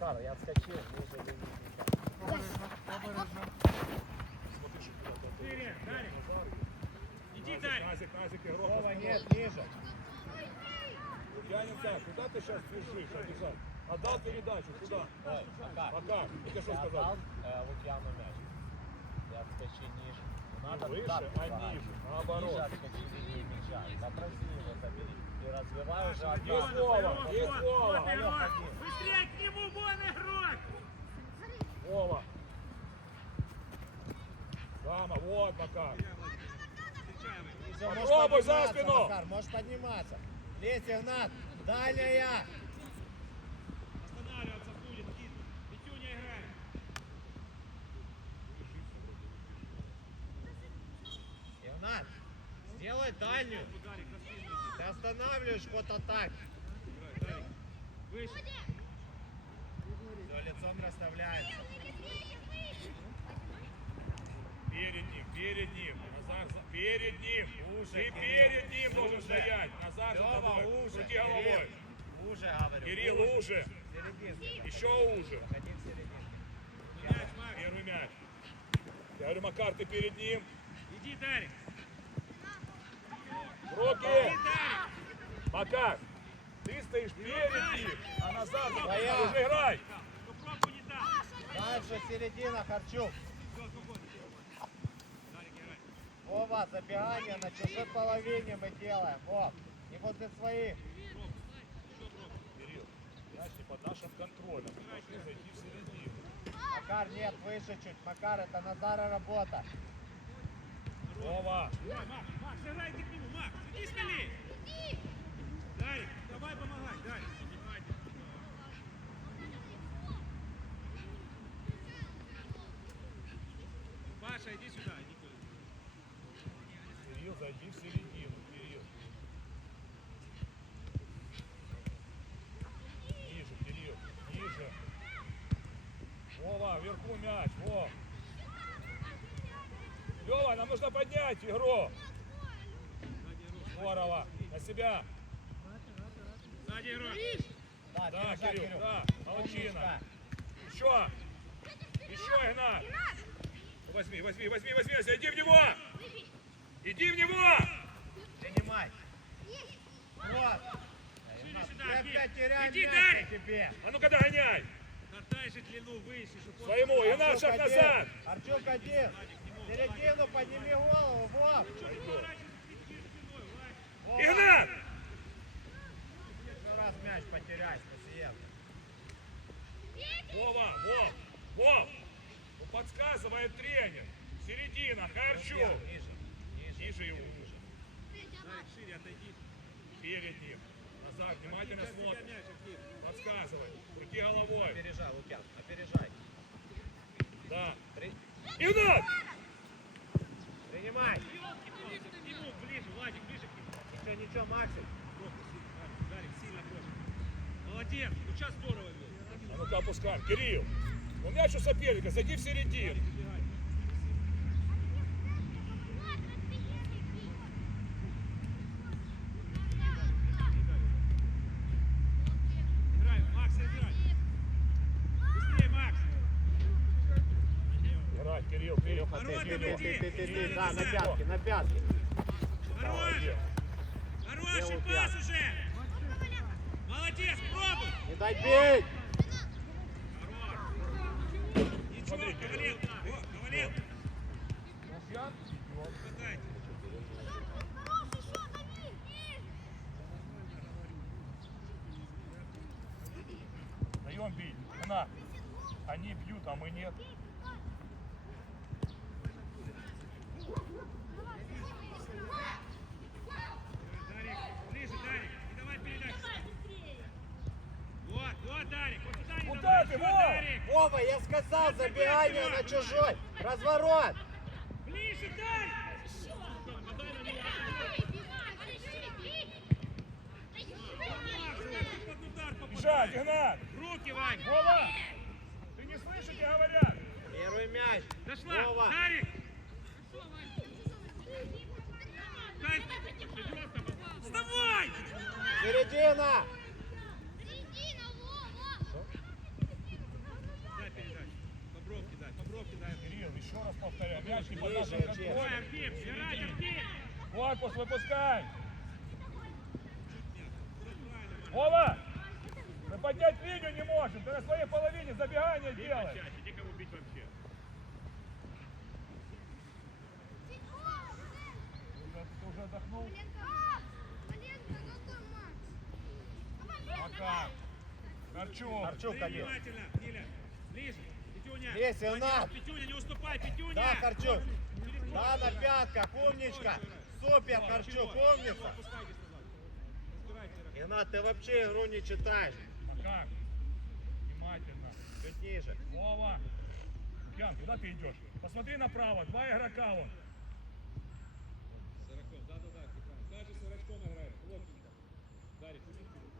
Макар, я отскочил, ниже линии мяча. Смотри, что куда-то. Шире, Дарик. Иди, Дарик. Назик, Назик, игрок. Вова, нет, ниже. Лукьяненко, куда ты сейчас бежишь, обижать? Отдал передачу, куда? Ой, Макар. Пока. И ты что Я сказал? отдал э, Лукьяну мяч. Я отскочи ниже. Надо Выше, туда а ниже, наоборот. Ниже отскочи линии мяча. Попроси его забери. И развивай уже Есть отдал. Есть Вова. Вот игрок. Ходи. Быстрее к нему, вон игрок. Вова. Сама, вот Макар. Попробуй за спину. Макар, можешь подниматься. Лезь, Игнат. Дальняя. Останавливаться будет. Кит. Петюня играет. Игнат, сделай дальнюю. Ты останавливаешь ход атаки. Выше. Все, лицом расставляется. Перед ним, перед ним. Назар, за- перед ним. Уже, Ты перед ним должен Уже. стоять. Назар за Лёва, тобой. уже. Крути головой. Уже, говорю. Кирилл, уже. Серединку. Еще уже. Мяч. Первый мяч. Я говорю, Макар, ты перед ним. Иди, Дарик. Руки. Макар, ты стоишь перед ним, а тобой. Уже играй. Дальше середина, Харчук. Все, свободно. Дарик, играй. Вова, забегание на чужой половине мы делаем. Вов, не возле своих. Кирилл, не под нашим контролем. Должны зайти в середину. Макар, нет, выше чуть. Макар, это Назара работа. Вова, Давай, Макс, Макс, играй ты к нему, Макс. Иди скорее. Дарик, давай помогай, Дарик. Паша, иди сюда, иди к Кирилл, зайди в середину. Кирилл. Ниже, Кирилл, ниже. Вова, вверху мяч, Вов. Лева, нам поднять игру. Здорово. На себя. Сзади игрок. Да, Да, Кирилл. да. Молодчина. Еще. Еще, Игнат. Возьми, возьми, возьми, возьми. Иди в него. Иди в него. Принимай. Вот. Ты сюда, Кир. опять теряешь Иди, на тебе. А ну-ка догоняй. Натай же длину выше, чтобы. Своему. Игнат, шаг назад. Артюк один. Середину, подними голову? Вова, Игнат. еще раз мяч потеряй, спасибо. Вова, Вов, Вов. Ну, подсказывает тренер. Середина, Харчук. Ниже, ниже. Ниже его. Дарик, шире отойди. Перед ним. Назад, внимательно Актив. Подсказывай. Крути головой. Опережай, Лукьян, опережай. Да. Игнат! Принимай. К нему ближе, Владик, ближе к нему. Ничего, ничего, Максик. Просто сильно, просто. Молодец, ну сейчас здорово. А ну-ка опускаем. Кирилл. Ну мяч у соперника, зайди в середину. Убегай. Играй, Макс, играй. Быстрее, Макс. Играй, Кирилл, Кирилл. Народ, Ты, ты, иди. ты, ты, ты, ты. Да, на Иди. Пятки. Хорош! Хороший пас уже! Молодец, пробуй! Не дай бей. Ничего, Смотри, говорил, говорил. Хватайте. Даем бить. На. Они бьют, а мы нет. Дарик, ближе, Дарик. И давай передачу. Вот, вот, Дарик. Вот сюда не Куда давай. ты, Всё, Вов? Дарик. Вова, я сказал, забегание на чужой. Разворот. Ближе, удар Бежать? Игнат! Руки, Вань. Вова! Ты не слышишь, тебе говорят? Первый мяч. Дошла. Вова. Дарик. Дай. Вставай! Середина. бровки дай. Кирилл, еще раз повторяю, мяч не под Ближе, нашим Артем. Ой. Артем, Герать, Артем! Корпус выпускай. Вова! Мы поднять линию не можем. Ты на своей половине забегание делай. Чаще, иди кого бить вообще. Уже- Ты уже отдохнул? Пока. Один. внимательно, Ниля. Ближе. Молодец, Игнат. Петюня, не уступай, Петюня. Да, Харчук. Да, на пятках, умничка. Супер, Харчук, умница. Игнат, ты вообще игру не читаешь. Пока. Внимательно. Чуть ниже. Вова. Ян, куда ты идешь? Посмотри направо. Два игрока вон. Сороков, да-да-да, прекрасно. Даже с Сорочком играет, плотненько. Дарик, иди вперед.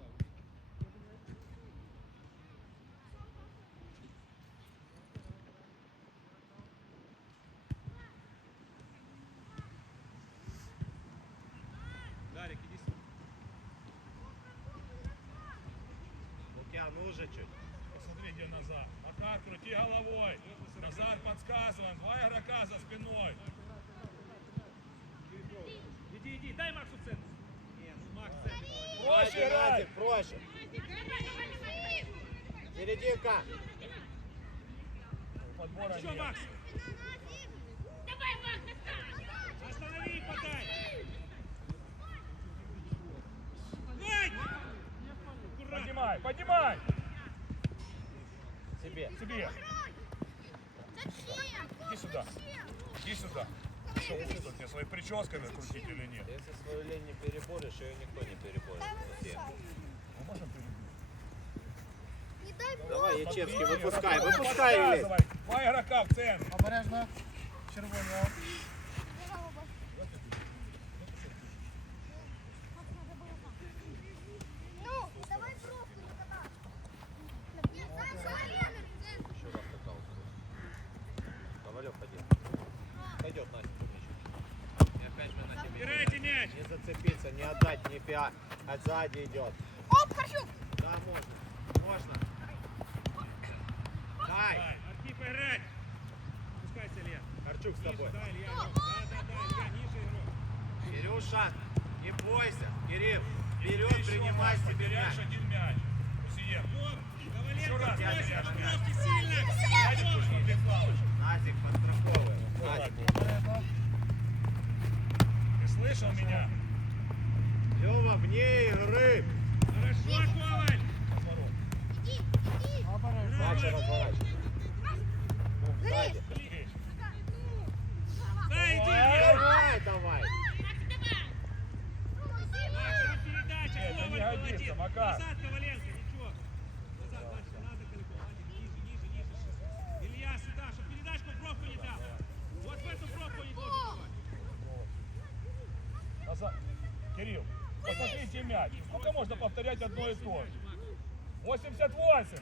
Ладно. Дарик, иди сюда. Уже чуть. Посмотри, где Назар. Макар, крути головой. Назар подсказываем. Два игрока за спиной. Иди, иди, дай Максу центр. Нет, Макс центр. Проще Давай. Назик, проще. Серединка. Подбора Еще нет. Макс. Останови и подай. Поднимай, поднимай. Себе. Себе. Иди сюда. Иди сюда. Что будешь тут мне своими прическами крутить или нет? Если свою лень не переборешь, ее никто не переборет. Мы можем перебить? Давай, Ячевский, выпускай, выпускай. Два игрока в центр. Обережно. Червоно. Ну, давай пробку никогда. Еще раз катал. Ковалев один. Пойдет, Настя, умничай. И опять мы на тебе. Убирайте мяч. Не зацепиться, не отдать, не пиа. А сзади идет. Оп, Харчук! Да, можно. Можно. Дай. Архип играть. Пускайся, Илья. Харчук с Ниже, тобой. да, Илья. Да, да, да, Илья, ниже игрок. Кирюша, не бойся. Кирилл, вперед принимай себе мяч. один мяч. Усиев. Вот, Коваленко, Илья, подбровки сильно. Назик, подстраховывай. Назик. Ты слышал меня? Лева, вне игры. Можно повторять одно и то же? 88.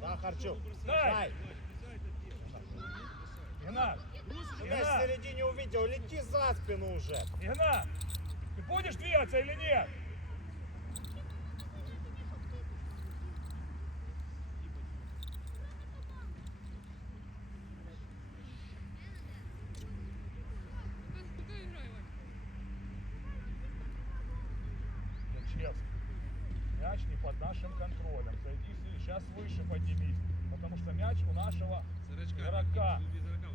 Да, Харчук. Дай. Игнат. Мяч в середине увидел. Лети за спину уже. Игнат. Ты будешь двигаться или нет? Ячевский, мяч не под нашим контролем. Зайди сейчас выше поднимись, потому что мяч у нашего игрока. Без игрока.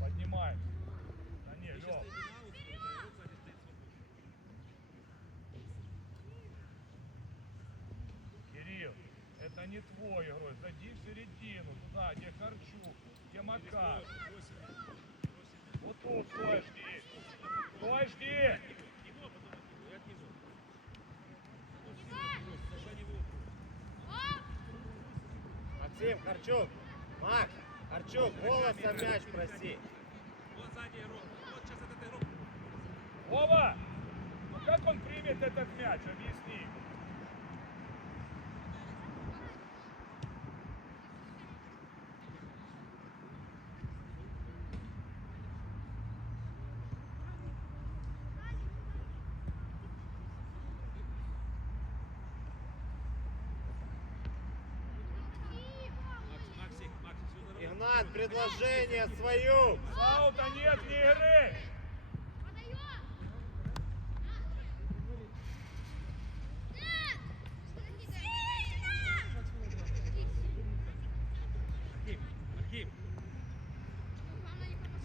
Поднимаем. Да не, Лёв. Кирилл, это не твой игрок. Зайди в середину, туда, где Харчук, где Макар. Вот тут, стой, жди. Стой, жди. Его потом отбил, и отнизу. За него. Максим, Харчук. Макс, Харчук, голосом мяч проси. Вот сзади игрок. Вот сейчас этот игрок. Вова, ну как он примет этот мяч? Объясни. Игнат, предложение свою. Аута нет, не игры! Архип, Архип.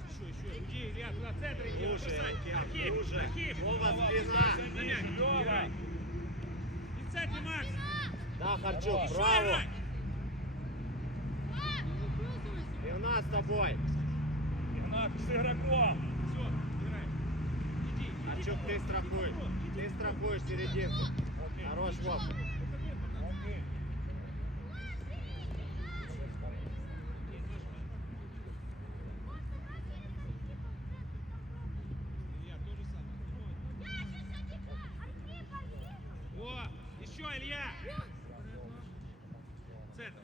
Еще, еще. Уйди, Илья, туда, в центр иди. Слушай, бросай. Архип, Архип, слушай. Архип. Вова, Вова, спина. На мяч, Лёва. играй. И в центре, Макс. Да, Харчук, Хорош. Еще браво. играй. Игнат с тобой. Игнат с игроком! Все, играй. Иди, иди. Харчук, ты страхуешь. Ты страхуешь серединку. Хорош, Вов. Окей. Илья, то же самое. О, еще, Илья. Центр.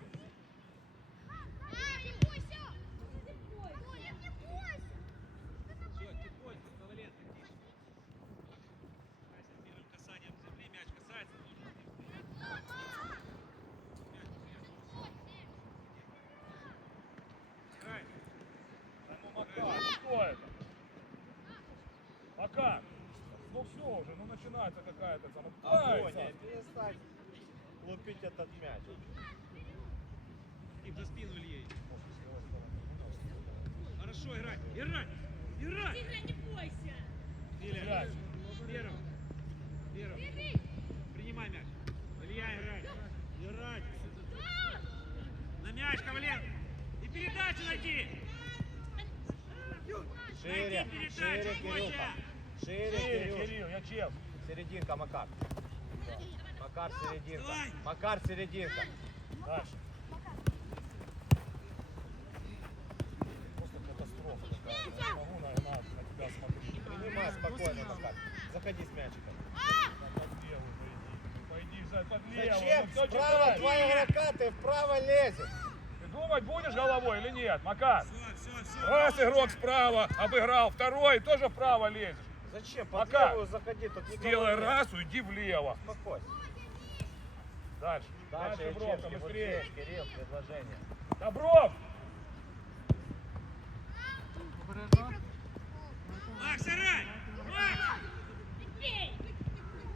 Все, тихонько, Коваленко, тише. Кайся первым касанием земли, мяч касается. Играй. Да ну, Макар, что это? Макар! Ну все уже, ну начинается какая-то там. Агония, перестань лупить этот мяч. И за спину Ильей. Хорошо, играй. Играй. Играй. не бойся! Илья. Первым. Первым. Принимай мяч. Илья, играй. Играй. На мяч, Коваленко. И передачу найти. Шире, Найди шире, передачу, Кирюха. Шире, Кирилл, я чел. Серединка, Макар. Макар, серединка. Давай. Макар, серединка. Дальше. Просто катастрофа такая. Я не могу на, на, на тебя смотреть. Принимай спокойно, Макар. Заходи с мячиком. Под левую пойди. Пойди за под левую. Зачем? Ну, Справа два игрока, ты вправо лезешь. Ты думать будешь головой или нет, Макар? Все, все, все. Раз игрок справа обыграл, второй тоже вправо лезешь. Зачем? Под левую заходи, тут никого Сделай нет. раз, уйди влево. Успокойся. Дальше. Дальше, Дальше, Бровка, Ячевский, вот быстрее. здесь, Кирилл, предложение. Добров! Макс, играй. Макс,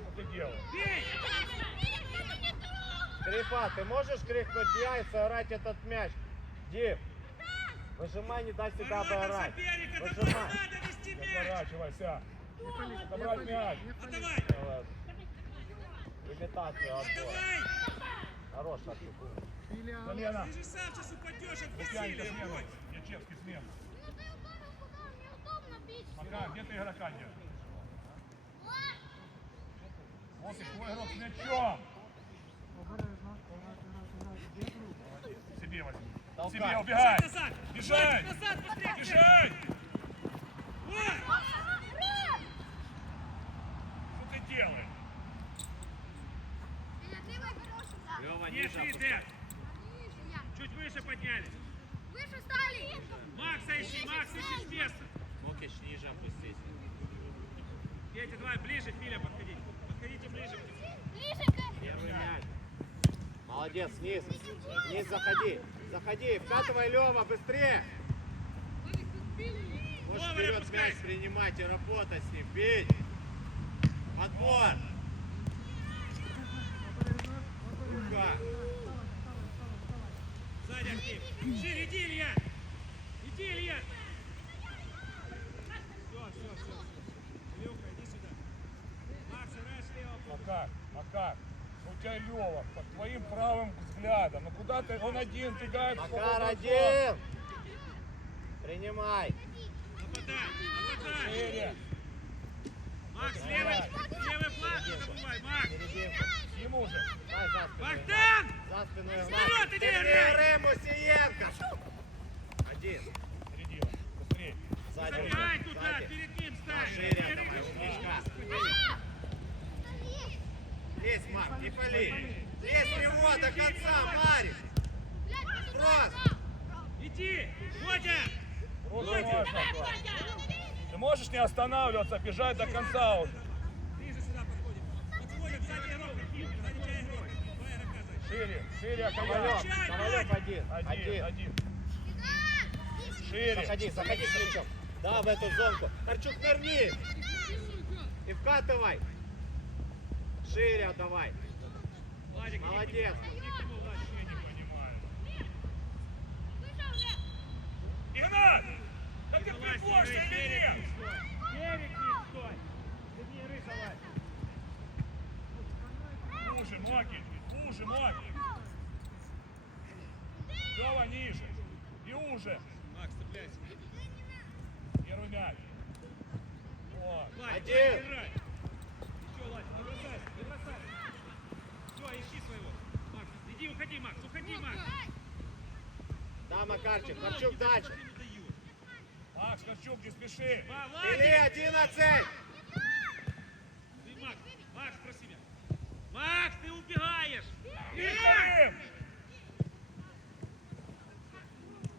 Что ты делаешь? бей. Скрипа, ты можешь крикнуть я и сыграть этот мяч? Дим, выжимай, не дай себя да Выжимай. надо Не мяч. Отдавай. Э, Имитацию. Отдавай. Хорош, Артюк. Замена. Ты же сам сейчас упадешь от. Ой. Ячевский смена. Макар, где ты игрока держишь? Вот и твой игрок с мячом. Себе возьми. Себе убегай. Назад. Бежай. Назад, делаешь? Лева, Нет, ниже. Дед. Чуть выше поднялись. Выше стали! Макса ищи, Макс ищи место. Мокич, ниже опустись. Петя, давай ближе, Филя, подходите. Подходите ближе. Ближе к... Первый мяч. Молодец, вниз. Вниз заходи. Заходи, вкатывай, Лева, быстрее. Можешь вперед мяч принимать и работать с ним. Бить. Подбор. Рука. Сзади актив. Шире, иди, Илья. Иди, Илья. Все, все, все. Илюха, иди сюда. Макс, играй слева. Макар, Макар, у тебя Лева, под твоим правым взглядом. Ну куда ты, он один бегает. Макар один. Принимай. Нападай, нападай. Шире. Макс, левый, левый флаг не забывай, Макс. Серединку. Ему же. Дай за спину. Богдан! За спину Игнат. Вперед иди, играй! Тренеры Мусиенко. Один. Середина. Быстрее. Сзади. Забегай туда, Сзади. перед ним ставь. Шире давай, умничка. Лезь, Марк, не пали. Лезь в него до конца, Марик. Спрос. Иди, Мотя! Просто Мотя! можно. Ты можешь не останавливаться, бежать до конца уже. Шире, шире, Ковалев. Ковалев один. Один, Один. Шире. Заходи, заходи с мячом. Да, в эту зонку. Харчук, нырни. И вкатывай. Шире отдавай. Молодец. нему, иди к нему, Владик. Вообще не понимаю. Вышел уже. Игнат! Да ты Вылазь, припошься Игорь, или Берег, нет? не стой. Берег, не стой. Ты не рысь, залазь. Уже ноги, ноги. Лева ниже. И уже. Макс, цепляйся. Первый мяч. Вот. Один. Еще, Владик, не бросайся, не бросайся. Все, ищи своего. Макс, иди, уходи, Макс, уходи, Макс. Да, Макарчик. Харчук дальше. Макс, Ковчук, не спеши. Бери Владик! 11. Ты, Макс, Макс, проси меня. Макс, ты убегаешь! Викторим!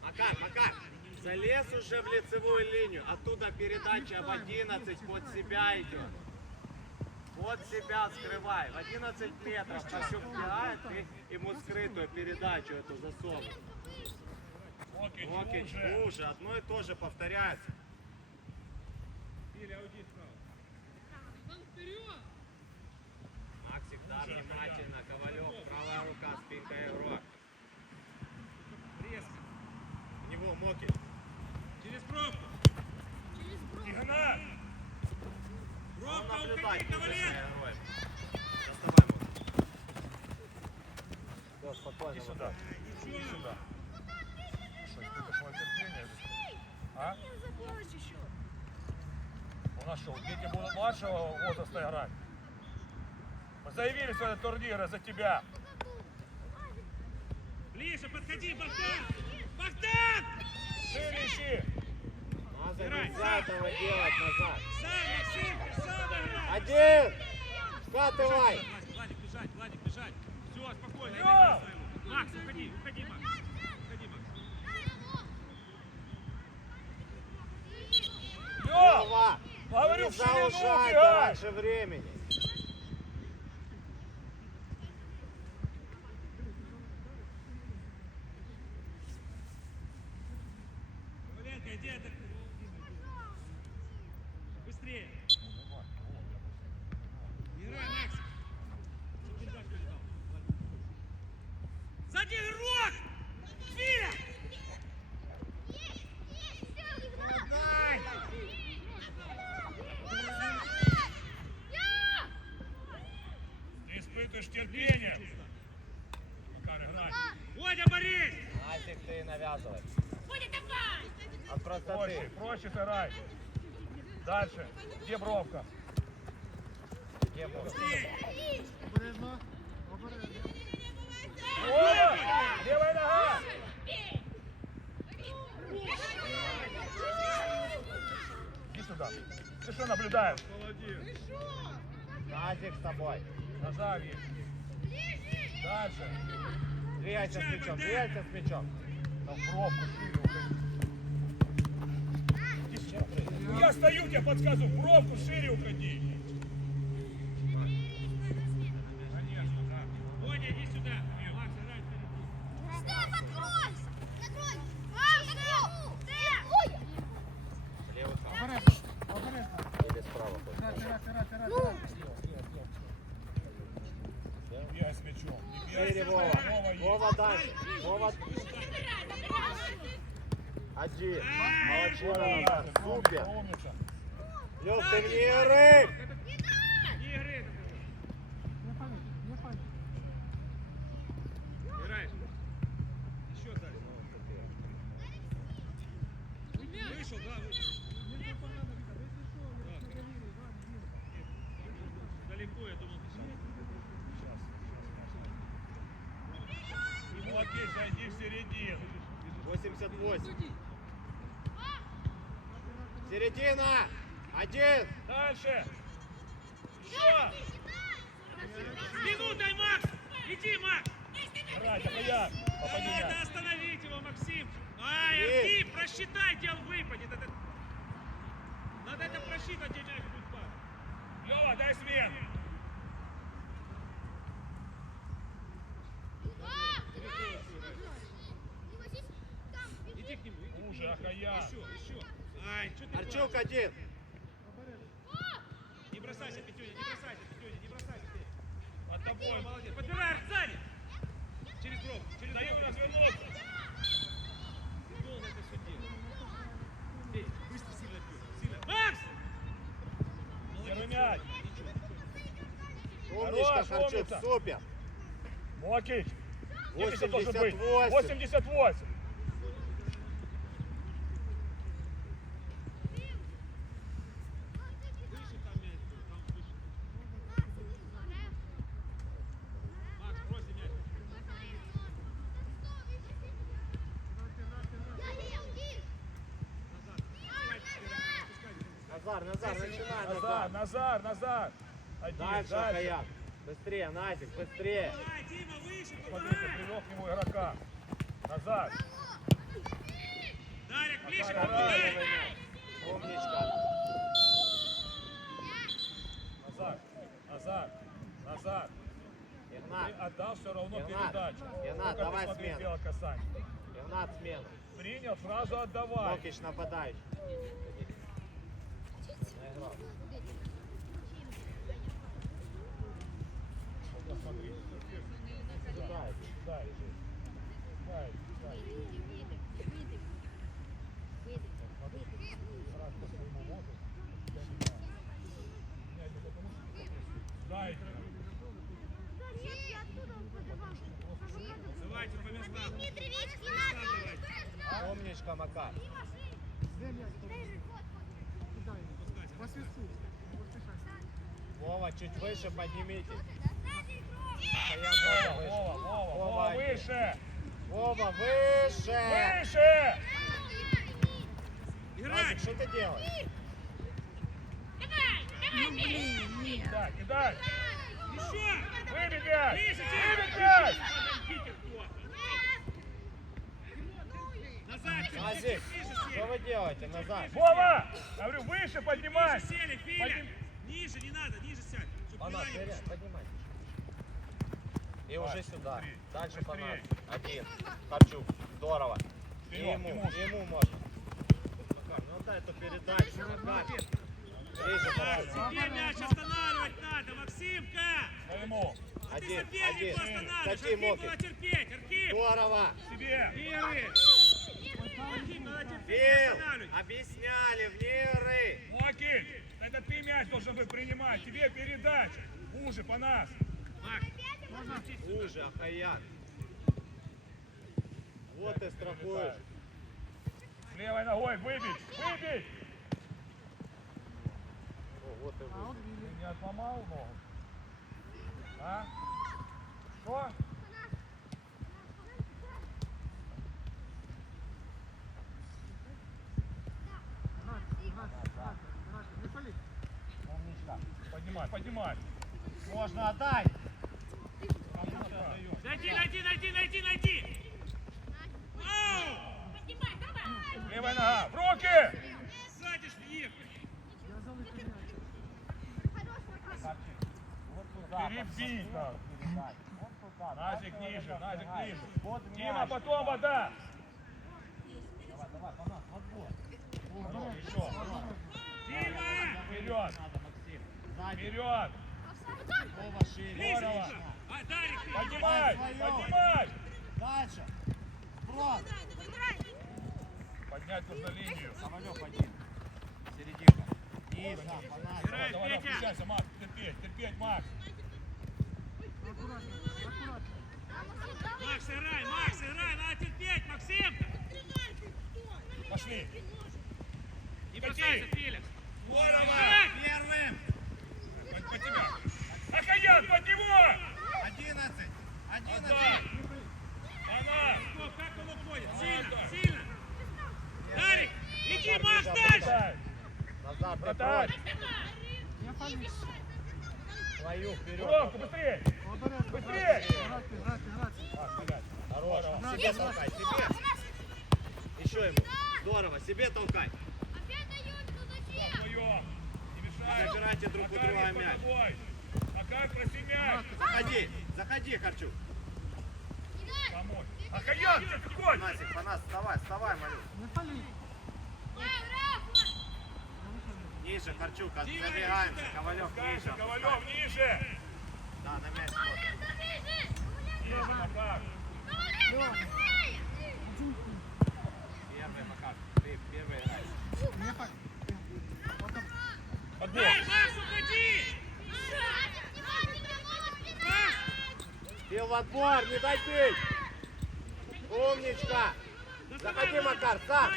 Макар, Макар. Залез уже в лицевую линию. Оттуда передача в 11 под себя идет. Под себя скрывай. В 11 метров Харчук бегает, ты ему скрытую передачу эту засовывай. Окей, уже. уже. Одно и то же повторяется. Или уйди справа. Максик, да, внимательно. Ковалев, правая рука, спинка игрок. Резко. У него Моки. Через пробку. Через бровь. Игнат! Он Пробка, наблюдать уходи, будет за Коваленко. игрой. Доставай, Моки. Все, спокойно. Сюда. Иди сюда. А? У нас что, дети будут младшего возраста играть? Мы заявились в этот турнир из-за тебя. Ближе подходи, Богдан! Богдан! Шире ищи. Этого делать назад. Один. Вкатывай. Владик, бежать, Владик, бежать. Все, спокойно. Макс, уходи, уходи, Макс. Уходи, Макс. Лева. Говорю, в ширину убегай. раньше времени. Коваленко, иди это. Быстрее. Играй, Макс. Чтоб передачу не дал. Владик. Сзади игрок! Филя! Дай. Ты испытываешь терпение. Макар, играй. Водя, борись! Давай. От Проще, простоты. проще сыграй. Дальше. Где бровка? Где? Быстрее! Обережно. Обережно. О! Левая нога! Иди сюда. Ты что наблюдаешь? Назик с тобой. Есть. Дальше. Двигайся с мячом, двигайся с мячом. Там. Ну, Я стою, тебе подсказываю, в бровку шире уходи. Конечно, да. Водя, иди сюда. Степ, откройся. Закрой. А, хал. Обережно. Обережно. Или справа хоть. Не бегай с мячом. Вова. Вова дальше. Вова. Один. Молодчина. Супер. Умница. Лёв, ты мне рыб. Не игры это было. Не пали, не пали. Играешь. Еще дальше. Вышел, да, вышел. Далеко, я думал, ты сейчас. И молодец, зайди в середину. 88. Середина. Один. Дальше. Еще. Спину дай, Макс! Иди, Макс! Играй, Захаян. Попади Надо мяч. остановить его, Максим! А, Есть. Артим, просчитай, где он выпадет. Это... Мяч будет падать. Лева, дай смен. Иди к нему. Уже, Ахаян. Харчук один. Не бросайся, Петюня, не бросайся, Петюня, не бросайся. ты. Под тобой, молодец. Подбирай, сзади. Через бровку, через Даю развернуться. Долго это все делать. Петь, быстро, сильно бьет. Сильно. Макс! Мяч. Умничка, Хорош, Харчук, умница. супер. Мокич. 70 должен быть. 88. 88. Выше там мяч, там выше. Макс, бросьте мяч. Назар, Назар, начинай. Назар, Назар, Назар. Один, Дальше, дальше. Хаяк. Быстрее, Назик, быстрее. Давай, Дима, выше, Смотрите, привел к нему игрока. Назад. Дарик, ближе, помогай. Умничка. Назад. Назад. Назад. Ты Игнат, отдал все равно Игнат, передачу. Игнат, Только ты давай смену. Игнат, смена. Принял, сразу отдавай. Мокич нападающий. Дай. Дай. Дай, дай. Смотри. Раз по своему возрасту. Я не знаю. Я не потому, По свистку. Вова, чуть выше поднимитесь. Вова, Вова, Вова, Вова, выше! Вова, выше! Выше! Играй! Назик, что ты делаешь? Так, кидай! Еще! Выбегай! Выбегай! Назад, Назик, что вы делаете? Назад. Вова! Говорю, выше поднимай! Ниже сели, Филя. Подним- Ниже, не надо, ниже сядь. Панас, вперед, поднимай. И Давай, уже сюда. быстрее, Дальше по нас. быстрее. Один. Харчук. Здорово. И ему, и ему можно. Ну дай эту передачу. Макар. Ближе, пожалуйста. Тебе мяч останавливать надо, Максимка! Своему! А ты Один, сопернику один. останавливаешь. Архип моки. терпеть, Архип! Здорово. Себе! Первый! Фил, объясняли, в неры. Мокич! Это ты мяч должен был принимать! Тебе передача! Уже по нас! Макс, Уже, Ахаяк. Вот ты страхуешь. Левой ногой выбить! Выбить! О, вот и вы. он Ты не отломал ногу? А? Что? Поднимай, поднимай! Можно отдай. найди, найди, найди, найди, найди! Ау! Левая нога! В руки! Вот туда. Перебить. Назик ниже, Назик ниже! Дима, потом вода! Давай, давай, по нас. Ну, еще! Дима! Вперед! Вперед! Вова шире. Здорово. Поднимай! Поднимай! Дальше. Сброс. Поднять нужно линию. Ковалев один. Серединка. Играй, Давай, давай, включайся, Макс, терпеть, терпеть, Макс. Макс, играй, Макс, играй! Надо терпеть, Максим! Пошли. Не бросайся, Филя! Здорово! Первым. Под тебя. Акаян, под него! Одиннадцать. Одиннадцать. Она! Как он уходит! Сильно, сильно! Дарик, иди, Назад, дальше! Назад, Вратарь! Свою вперед. Бровку, быстрее! Обережно. Быстрее! Грати, грати, грати. Макс, блядь. Хорош. Здорово. Себе толкай, себе. Еще ему. Здорово, себе толкай. Так, вдвоем. Не мешай. Забирайте друг у Макар друга есть под мяч. тобой. Макар, проси мяч. Заходи, заходи, Харчук. Помочь. Акаян, где ты ходишь? Насик, по нас, вставай, вставай, малюк. Не пали. Ниже, Харчук, Дима, забегаемся. ниже. Ковалев, ниже. Дальше, Ковалев, ниже. Да, на мяч. смотрим. Ниже, Макар. Первый, Макар. Ты первый играешь. Не факт. Вот там. Подбор. Дай, Макс, уходи! Макс! Бил в отбор, не дай бить. Умничка. Заходи. Макар, сам.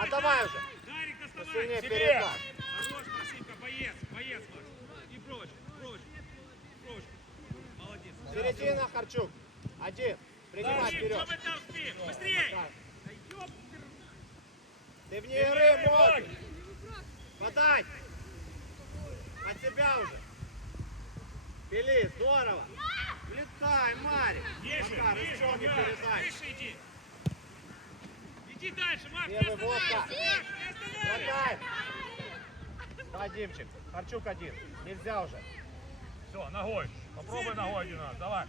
Отдавай Дарик. уже. Дарик, доставай. Сильнее Себе. передай. Хорош, Максимка, боец, боец, Макс. И прочь, прочь, прочь. Молодец. Середина, Харчук. Один. Принимай вперед. Быстрее! Ты вне игры, мог. Подай. От себя уже. Пили, здорово. Влетай, Марик. Ниже, Макар, ниже, не передай. выше иди. Иди дальше, не Первый. Не останавливайся. Хватай. Вадимчик. Харчук один. Нельзя уже. Все, ногой. Попробуй ногой один раз. Давай.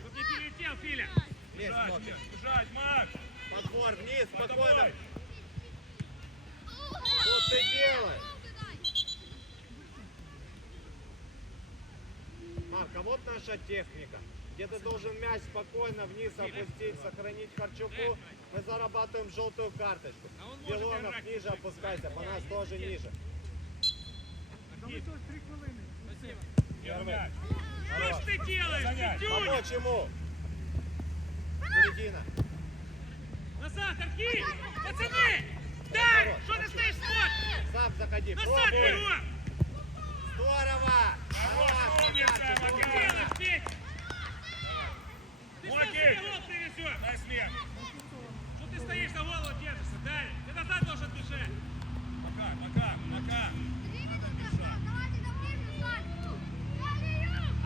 Чтоб не перелетел, Филя. Бежать, бежать, Макс. Подбор вниз, спокойно. Что ты делаешь? А вот наша техника. Где ты должен мяч спокойно вниз опустить, сохранить Харчуку. Мы зарабатываем желтую карточку. А Белонов играть. ниже опускайся, по нас тоже ниже. Мяч. Что ж ты делаешь? Помочь ему. Середина. Назад, Архи! Пацаны! Дай! Что ты стоишь, смотришь? Сам заходи. Назад Пробуй. Здорово. Хорош, умница, Макар, ты Макар. умница. Делаешь, Петь! Ты что Окей. Дай смех. Что ты стоишь за голову держишься? Дай! Ты назад должен бежать! Макар, Макар, Макар.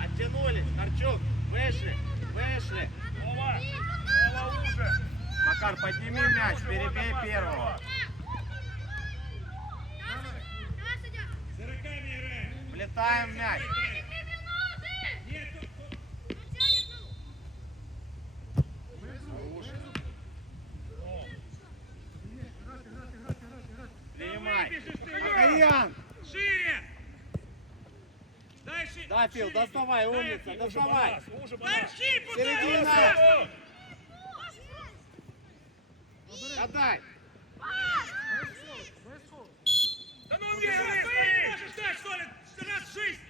Оттянулись. Харчук. Вышли. Вышли. Вова. Вова уже. Макар, подними мяч, перебей первого. За руками играй! Влетаем в мяч. Нет, тут- тут- О, Грати, грати, грати, грати, грати. Принимай. выбежишь ты, Каян. Шире! Дай шире! Да, Фил, доставай, умница, доставай. путай! Середина. Отдай. Без фолу. Да ну Ты где что, вы стоишь, стоите? можешь дать, что ли? Раз в жизнь!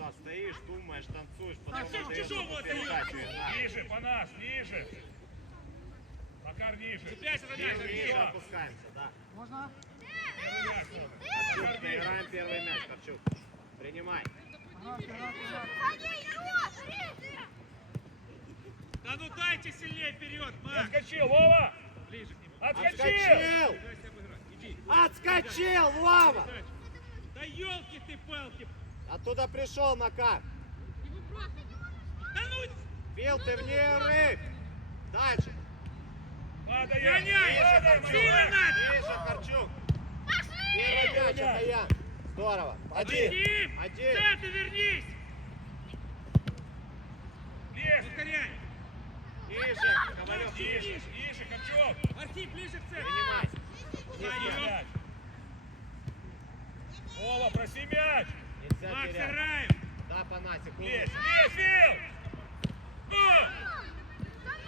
Полчаса стоишь, думаешь, танцуешь, потом всё, отдаешь тяжело эту отдаёшь. передачу. Ниже, по нас, ниже. Макар ниже. Цепляйся за мяч, Ниже, опускаемся, да. Можна? Первый мяч, Вова. Харчук, играем первый мяч, Харчук. Принимай. Да ну дайте сильнее вперед, Макс! Отскочил, Вова. Ближе к нему. Отскочил. Отскочил! Вова! Да елки ты палки! Оттуда пришел Макар. Ну! Фил, ты вне игры. Дальше. Падаем. Гоняй! Падаем, Сильно Макар. надо! Ниже, Харчук. Первый мяч, Акаян. Здорово. Один. Один. Да, ты вернись! Лезь. Ускоряй! Ниже. Ковалев, ниже. ниже, Харчук. Архип, ближе к цели! Принимай. Вова, проси мяч нельзя Макс, терять. Раем. Да, Панасик. Есть, есть, Фил!